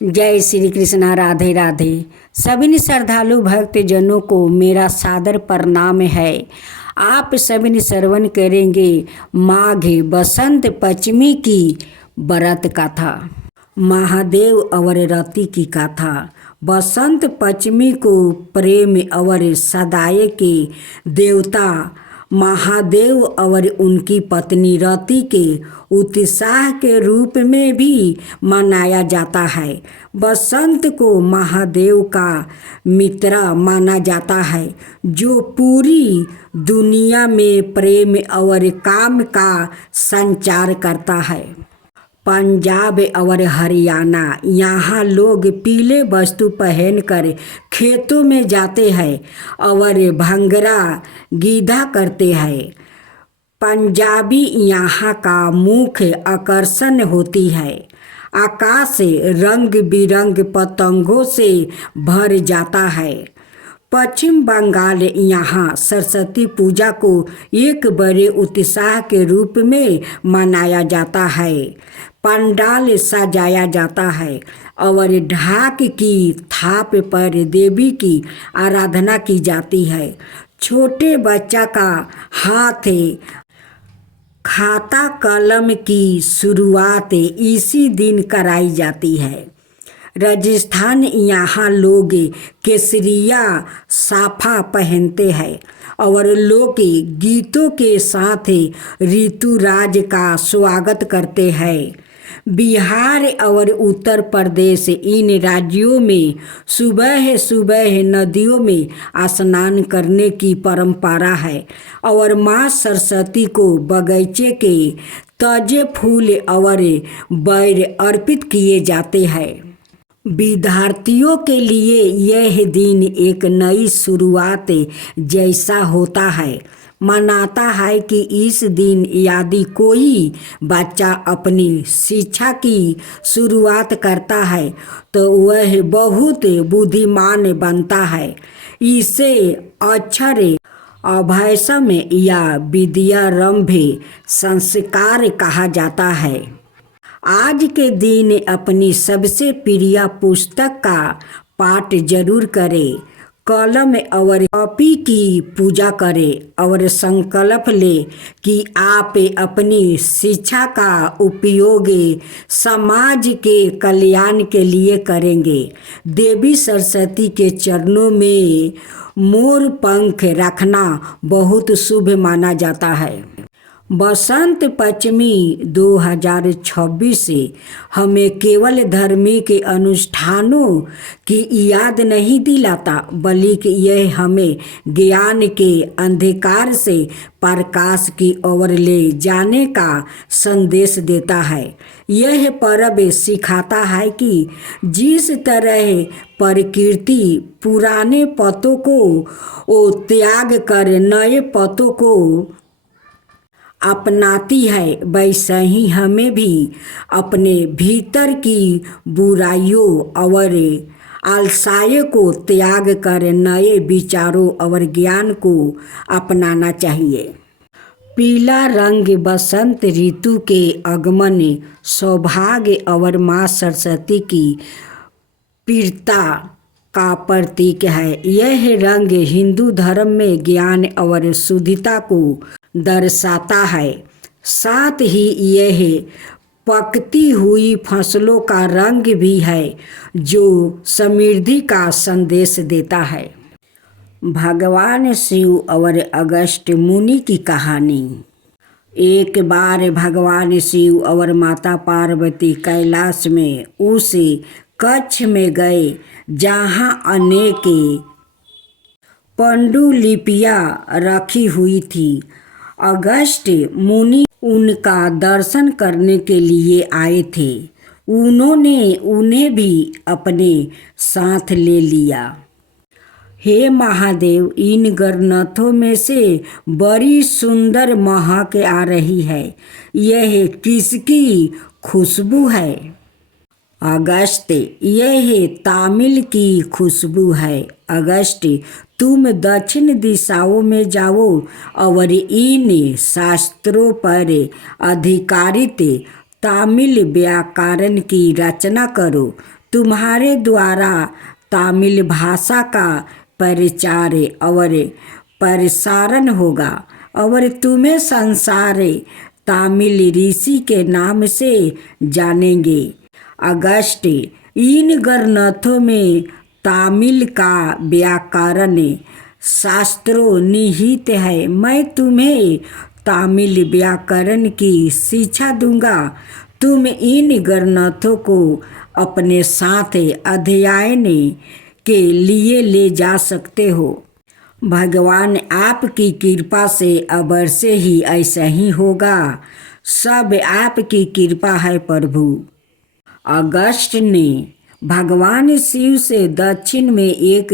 जय श्री कृष्णा। राधे राधे। सभी श्रद्धालु भक्त जनों को मेरा सादर प्रणाम है। आप सभी श्रवण करेंगे माघ बसंत पंचमी की व्रत कथा, महादेव और रति की कथा। बसंत पंचमी को प्रेम और सदाए के देवता महादेव और उनकी पत्नी रति के उत्साह के रूप में भी मनाया जाता है। बसंत को महादेव का मित्र माना जाता है, जो पूरी दुनिया में प्रेम और काम का संचार करता है। पंजाब और हरियाणा, यहाँ लोग पीले वस्तु पहनकर खेतों में जाते हैं और भंगड़ा गीधा करते हैं। पंजाबी यहाँ का मुख्य आकर्षण होती है। आकाश रंग बिरंग पतंगों से भर जाता है। पश्चिम बंगाल यहाँ सरस्वती पूजा को एक बड़े उत्साह के रूप में मनाया जाता है। पंडाल सजाया जाता है और ढाक की थाप पर देवी की आराधना की जाती है। छोटे बच्चा का हाथ खाता कलम की शुरुआत इसी दिन कराई जाती है। राजस्थान यहाँ लोग केसरिया साफा पहनते हैं और लोक गीतों के साथ ऋतुराज का स्वागत करते हैं। बिहार और उत्तर प्रदेश, इन राज्यों में सुबह सुबह नदियों में स्नान करने की परंपरा है और माँ सरस्वती को बगीचे के ताजे फूल और बैर अर्पित किए जाते हैं। विद्यार्थियों के लिए यह दिन एक नई शुरुआत जैसा होता है। मनाता है कि इस दिन यदि कोई बच्चा अपनी शिक्षा की शुरुआत करता है तो वह बहुत बुद्धिमान बनता है। इसे अक्षर अभ्यासम या विद्यारंभ संस्कार कहा जाता है। आज के दिन अपनी सबसे प्रिय पुस्तक का पाठ जरूर करें, कलम और कॉपी की पूजा करें और संकल्प ले कि आप अपनी शिक्षा का उपयोग समाज के कल्याण के लिए करेंगे। देवी सरस्वती के चरणों में मोर पंख रखना बहुत शुभ माना जाता है। बसंत पंचमी 2026 से हमें केवल धार्मिक अनुष्ठानों की याद नहीं दिलाता, बल्कि यह हमें ज्ञान के अंधकार से प्रकाश की ओर ले जाने का संदेश देता है। यह पर्व सिखाता है कि जिस तरह प्रकृति पुराने पतों को त्याग कर नए पतों को अपनाती है, वैसे ही हमें भी अपने भीतर की बुराइयों और आलसाय को त्याग कर नए विचारों और ज्ञान को अपनाना चाहिए। पीला रंग बसंत ऋतु के आगमन, सौभाग्य और माँ सरस्वती की प्रियता का प्रतीक है। यह रंग हिंदू धर्म में ज्ञान और शुद्धता को दर्शाता है। साथ ही यह पकती हुई फसलों का रंग भी है, जो समृद्धि का संदेश देता है। भगवान शिव और अगस्त्य मुनि की कहानी। एक बार भगवान शिव और माता पार्वती कैलाश में उस कक्ष में गए जहाँ अनेक पांडुलिपियाँ रखी हुई थी। अगस्त्य मुनि उनका दर्शन करने के लिए आए थे। उन्होंने उन्हें भी अपने साथ ले लिया। हे महादेव, इन ग्रंथों में से बड़ी सुंदर महक आ रही है, यह किसकी खुशबू है? अगस्त्य, यह तामिल की खुशबू है। अगस्त्य, तुम दक्षिण दिशाओं में जाओ और इन शास्त्रों पर आधारित तामिल व्याकरण की रचना करो। तुम्हारे द्वारा तमिल भाषा का प्रचार और प्रसारण होगा और तुम्हें संसार तमिल ऋषि के नाम से जानेंगे। अगस्त, इन ग्रंथों में तमिल का व्याकरण शास्त्रों निहित है। मैं तुम्हें तमिल व्याकरण की शिक्षा दूंगा। तुम इन ग्रंथों को अपने साथ अध्ययन के लिए ले जा सकते हो। भगवान आपकी कृपा से अवश्य ही ऐसा ही होगा। सब आपकी कृपा है प्रभु। अगस्त ने भगवान शिव से दक्षिण में एक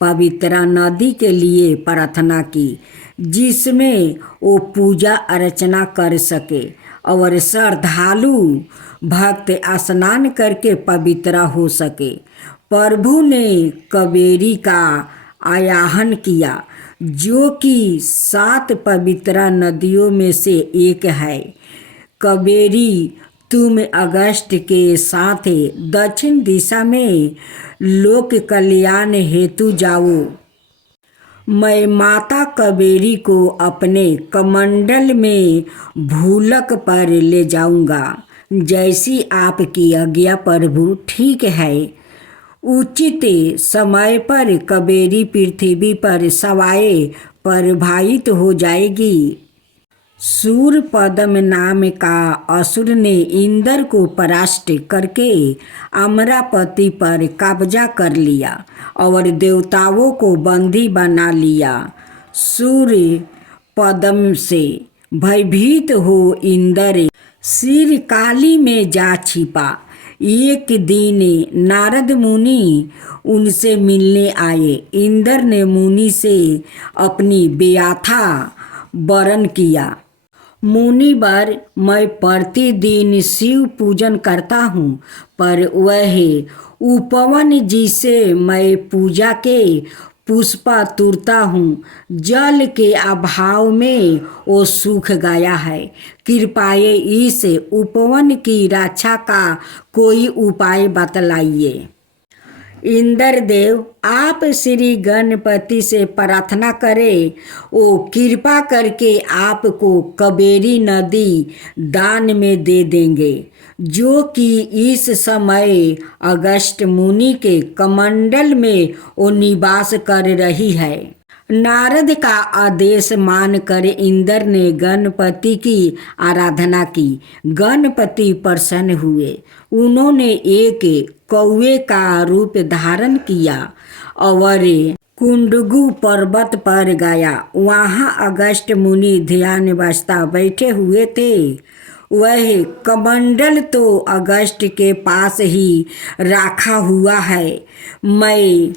पवित्र नदी के लिए प्रार्थना की जिसमें वो पूजा अर्चना कर सके और श्रद्धालु भक्त स्नान करके पवित्र हो सके। प्रभु ने कावेरी का आह्वान किया जो कि 7 पवित्र नदियों में से एक है। कावेरी, तुम अगस्त के साथ दक्षिण दिशा में लोक कल्याण हेतु जाओ। मैं माता कावेरी को अपने कमंडल में भूलक पर ले जाऊंगा। जैसी आपकी आज्ञा प्रभु। ठीक है। उचित समय पर कावेरी पृथ्वी पर सवाए प्रवाहित हो जाएगी। सूर्यपद्म नाम का असुर ने इंद्र को परास्त करके अमरावती पर कब्जा कर लिया और देवताओं को बंदी बना लिया। सूर्यपद्म से भयभीत हो इंद्र श्रीकाली में जा छिपा। एक दिन नारद मुनि उनसे मिलने आए। इंद्र ने मुनि से अपनी व्यथा वर्णन किया। मुनिवर, मैं प्रतिदिन शिव पूजन करता हूँ, पर वह उपवन जिसे मैं पूजा के पुष्प तुरता हूँ, जल के अभाव में वो सूख गया है। कृपया इस उपवन की रक्षा का कोई उपाय बतलाइए। इंद्रदेव, आप श्री गणपति से प्रार्थना करें, वो कृपा करके आपको कावेरी नदी दान में दे देंगे जो कि इस समय अगस्त मुनि के कमंडल में वो निवास कर रही है। नारद का आदेश मानकर इंद्र ने गणपति की आराधना की। गणपति प्रसन्न हुए। उन्होंने एक कौवे का रूप धारण किया और कुंडगु पर्वत पर गया। वहाँ अगस्त मुनि ध्यानवस्था बैठे हुए थे। वह कमंडल तो अगस्त के पास ही रखा हुआ है। मैं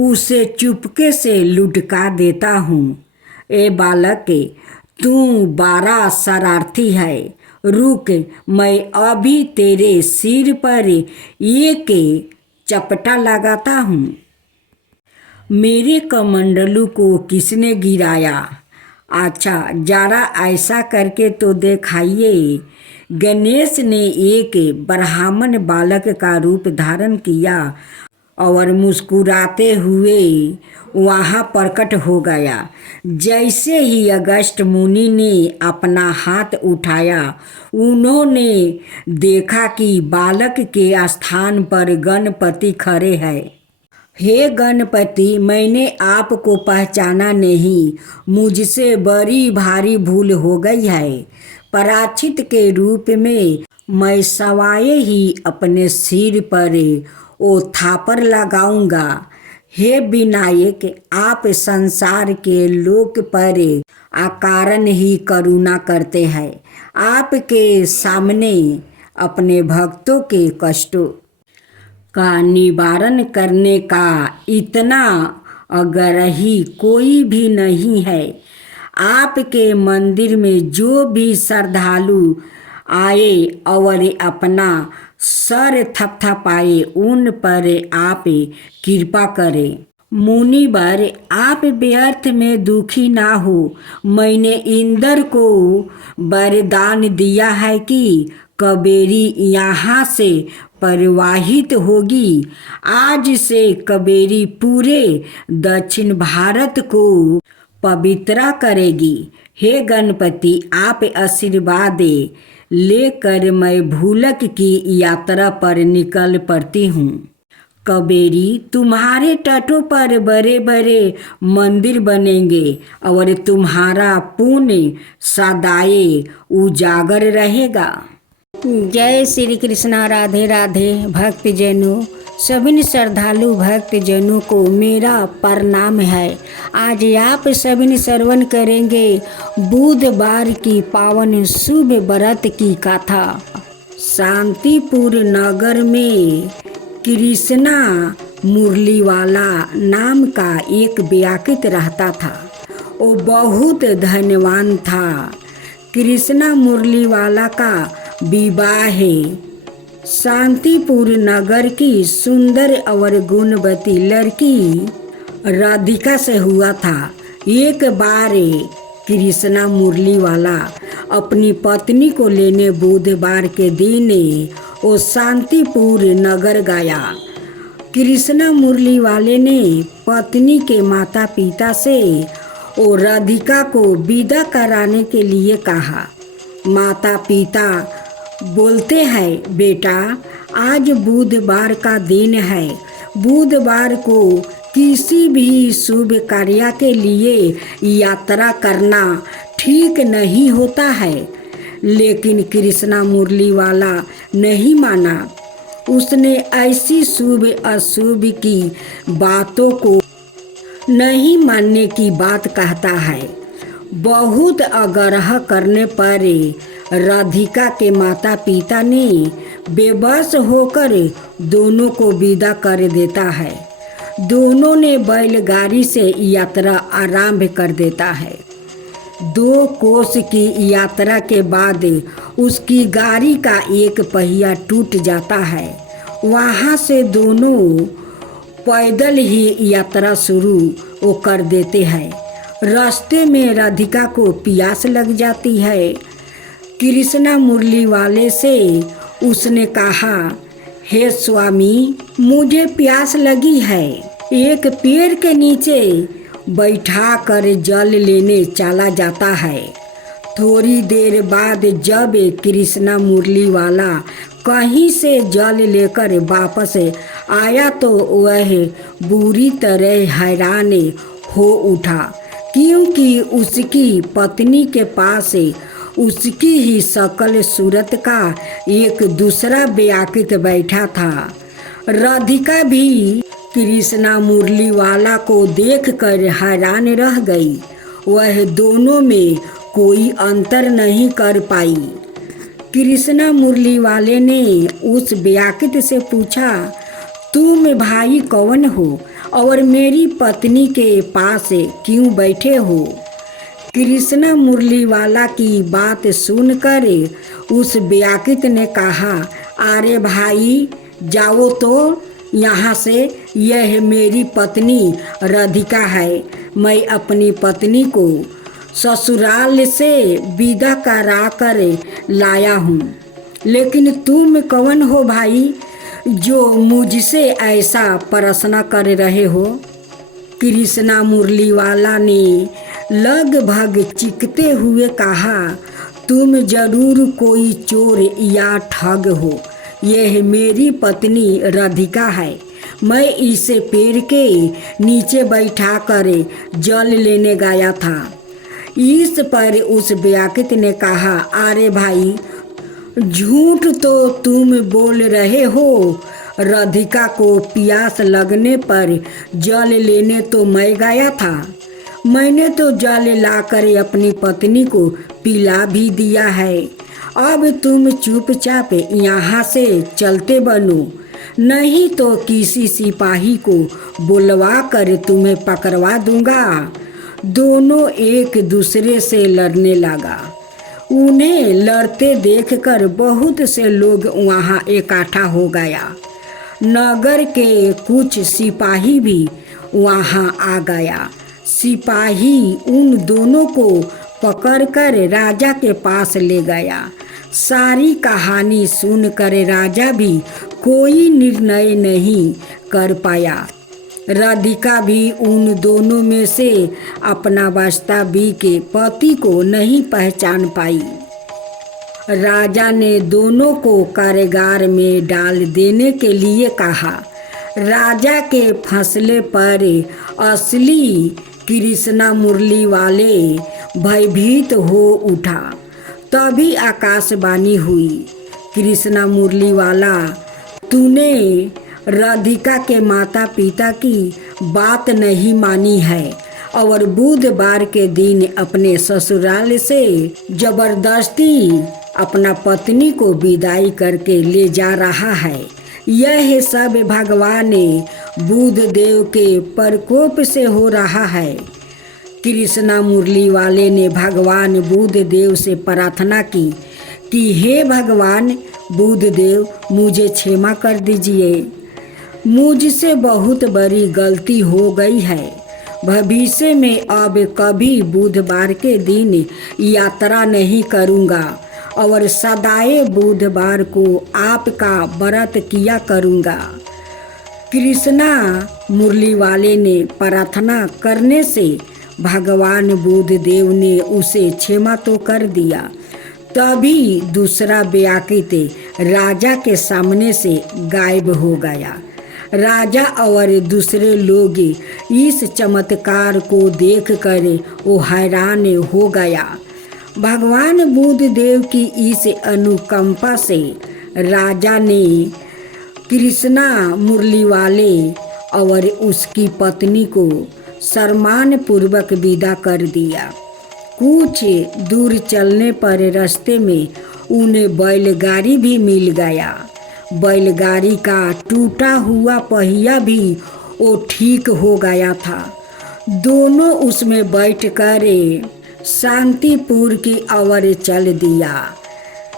उसे चुपके से लुढ़का देता हूँ। ए बालक, तू बड़ा शरारती है। रुक, मैं अभी तेरे सिर पर एक चपटा लगाता हूँ। मेरे कमंडलू को किसने गिराया? अच्छा, जरा ऐसा करके तो दिखाइए। गणेश ने एक ब्राह्मण बालक का रूप धारण किया और मुस्कुराते हुए वहाँ प्रकट हो गया। जैसे ही अगस्त मुनि ने अपना हाथ उठाया, उन्होंने देखा कि बालक के स्थान पर गणपति खड़े हैं। हे गणपति, मैंने आपको पहचाना नहीं। मुझसे बड़ी भारी भूल हो गई है। पराचित के रूप में मैं सवाए ही अपने सिर पर वो थापर लगाऊंगा। हे विनायक, आप संसार के लोक पर अकारण ही करुणा करते हैं। आपके सामने अपने भक्तों के कष्टों का निवारण करने का इतना आग्रही कोई भी नहीं है। आपके मंदिर में जो भी श्रद्धालु आए और अपना सर थपथपाए, उन पर आप कृपा करें। मुनिवर, आप व्यर्थ में दुखी ना हो। मैंने इंद्र को वरदान दिया है कि कावेरी यहाँ से प्रवाहित होगी। आज से कावेरी पूरे दक्षिण भारत को पवित्र करेगी। हे गणपति, आप आशीर्वाद लेकर मैं भूलक की यात्रा पर निकल पड़ती हूँ। कावेरी, तुम्हारे तटों पर बड़े बड़े मंदिर बनेंगे और तुम्हारा पुण्य सदाए उजागर रहेगा। जय श्री कृष्णा। राधे राधे। भक्तजनों, सभी श्रद्धालु भक्तजनों को मेरा प्रणाम है। आज आप सभी श्रवण करेंगे बुधवार की पावन शुभ व्रत की कथा। शांतिपुर नगर में कृष्णा मुरलीवाला नाम का एक व्यक्ति रहता था। वो बहुत धनवान था। कृष्णा मुरलीवाला का विवाह शांतिपुर नगर की सुंदर और गुणवती लड़की राधिका से हुआ था। एक बार कृष्णा मुरलीवाला अपनी पत्नी को लेने बुधवार के दिन वो शांतिपुर नगर गया। कृष्णा मुरलीवाले ने पत्नी के माता पिता से वो राधिका को विदा कराने के लिए कहा। माता पिता बोलते हैं, बेटा आज बुधवार का दिन है। बुधवार को किसी भी शुभ कार्य के लिए यात्रा करना ठीक नहीं होता है। लेकिन कृष्णा मुरलीवाला नहीं माना। उसने ऐसी शुभ अशुभ की बातों को नहीं मानने की बात कहता है। बहुत आग्रह करने पर राधिका के माता पिता ने बेबस होकर दोनों को विदा कर देता है। दोनों ने बैलगाड़ी से यात्रा आरंभ कर देता है। 2 कोस की यात्रा के बाद उसकी गाड़ी का एक पहिया टूट जाता है। वहाँ से दोनों पैदल ही यात्रा शुरू कर देते हैं। रास्ते में राधिका को प्यास लग जाती है। कृष्णा मुरलीवाले से उसने कहा, हे स्वामी, मुझे प्यास लगी है। एक पेड़ के नीचे बैठा कर जल लेने चला जाता है। थोड़ी देर बाद जब कृष्णा मुरलीवाला कहीं से जल लेकर वापस आया तो वह बुरी तरह हैरान हो उठा, क्योंकि उसकी पत्नी के पास उसकी ही शकल सूरत का एक दूसरा व्यक्ति बैठा था। राधिका भी कृष्णा मुरलीवाला को देखकर हैरान रह गई। वह दोनों में कोई अंतर नहीं कर पाई। कृष्णा मुरलीवाले ने उस व्यक्ति से पूछा, तुम भाई कौन हो और मेरी पत्नी के पास क्यों बैठे हो? कृष्णा मुरलीवाला की बात सुनकर उस व्यक्ति ने कहा, अरे भाई जाओ तो यहाँ से, यह मेरी पत्नी राधिका है। मैं अपनी पत्नी को ससुराल से विदा करा कर लाया हूँ। लेकिन तुम कौन हो भाई जो मुझसे ऐसा प्रश्न कर रहे हो? कृष्णा मुरलीवाला ने लगभग चीखते हुए कहा, तुम जरूर कोई चोर या ठग हो। यह मेरी पत्नी राधिका है। मैं इसे पेड़ के नीचे बैठा कर जल लेने गया था। इस पर उस व्यक्ति ने कहा, अरे भाई झूठ तो तुम बोल रहे हो। राधिका को प्यास लगने पर जल लेने तो मैं गया था। मैंने तो जल लाकर अपनी पत्नी को पिला भी दिया है। अब तुम चुपचाप यहाँ से चलते बनो, नहीं तो किसी सिपाही को बुलवा कर तुम्हें पकड़वा दूंगा। दोनों एक दूसरे से लड़ने लगा। उन्हें लड़ते देखकर बहुत से लोग वहाँ इकट्ठा हो गया। नगर के कुछ सिपाही भी वहाँ आ गया। सिपाही उन दोनों को पकड़कर राजा के पास ले गया। सारी कहानी सुनकर राजा भी कोई निर्णय नहीं कर पाया। राधिका भी उन दोनों में से अपना वास्तविक पति को नहीं पहचान पाई। राजा ने दोनों को कारागार में डाल देने के लिए कहा। राजा के फैसले पर असली कृष्णा मुरली वाले भयभीत हो उठा। तभी आकाशवाणी हुई, कृष्णा मुरली वाला, तूने राधिका के माता पिता की बात नहीं मानी है और बुधवार के दिन अपने ससुराल से जबरदस्ती अपना पत्नी को विदाई करके ले जा रहा है। यह सब भगवान बुधदेव के प्रकोप से हो रहा है। कृष्णा मुरली वाले ने भगवान बुधदेव से प्रार्थना की कि हे भगवान बुधदेव, मुझे क्षमा कर दीजिए। मुझसे बहुत बड़ी गलती हो गई है। भविष्य में अब कभी बुधवार के दिन यात्रा नहीं करूँगा और सदाए बुधवार को आपका व्रत किया करूँगा। कृष्णा मुरली वाले ने प्रार्थना करने से भगवान बुधदेव ने उसे क्षमा तो कर दिया। तभी दूसरा व्याकृत राजा के सामने से गायब हो गया। राजा और दूसरे लोग इस चमत्कार को देखकर वो हैरान हो गया। भगवान बुधदेव की इस अनुकंपा से राजा ने कृष्णा मुरली वाले और उसकी पत्नी को सम्मान पूर्वक विदा कर दिया। कुछ दूर चलने पर रास्ते में उन्हें बैलगाड़ी भी मिल गया। बैलगाड़ी का टूटा हुआ पहिया भी वो ठीक हो गया था। दोनों उसमें बैठकर शांतिपुर की ओर चल दिया।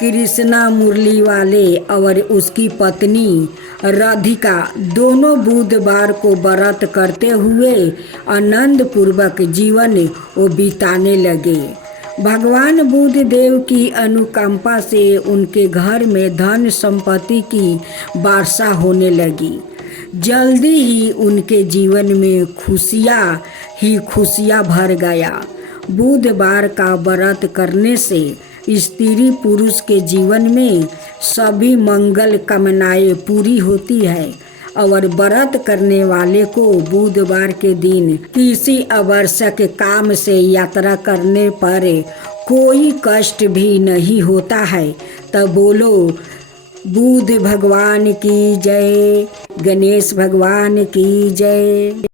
कृष्णा मुरली वाले और उसकी पत्नी राधिका दोनों बुधवार को व्रत करते हुए आनंद पूर्वक जीवन वो बिताने लगे। भगवान बुधदेव की अनुकंपा से उनके घर में धन संपत्ति की वर्षा होने लगी। जल्दी ही उनके जीवन में खुशियाँ ही खुशियाँ भर गया। बुधवार का व्रत करने से स्त्री पुरुष के जीवन में सभी मंगल कामनाएं पूरी होती है और व्रत करने वाले को बुधवार के दिन किसी आवश्यक काम से यात्रा करने पर कोई कष्ट भी नहीं होता है। तब बोलो बुध भगवान की जय, गणेश भगवान की जय।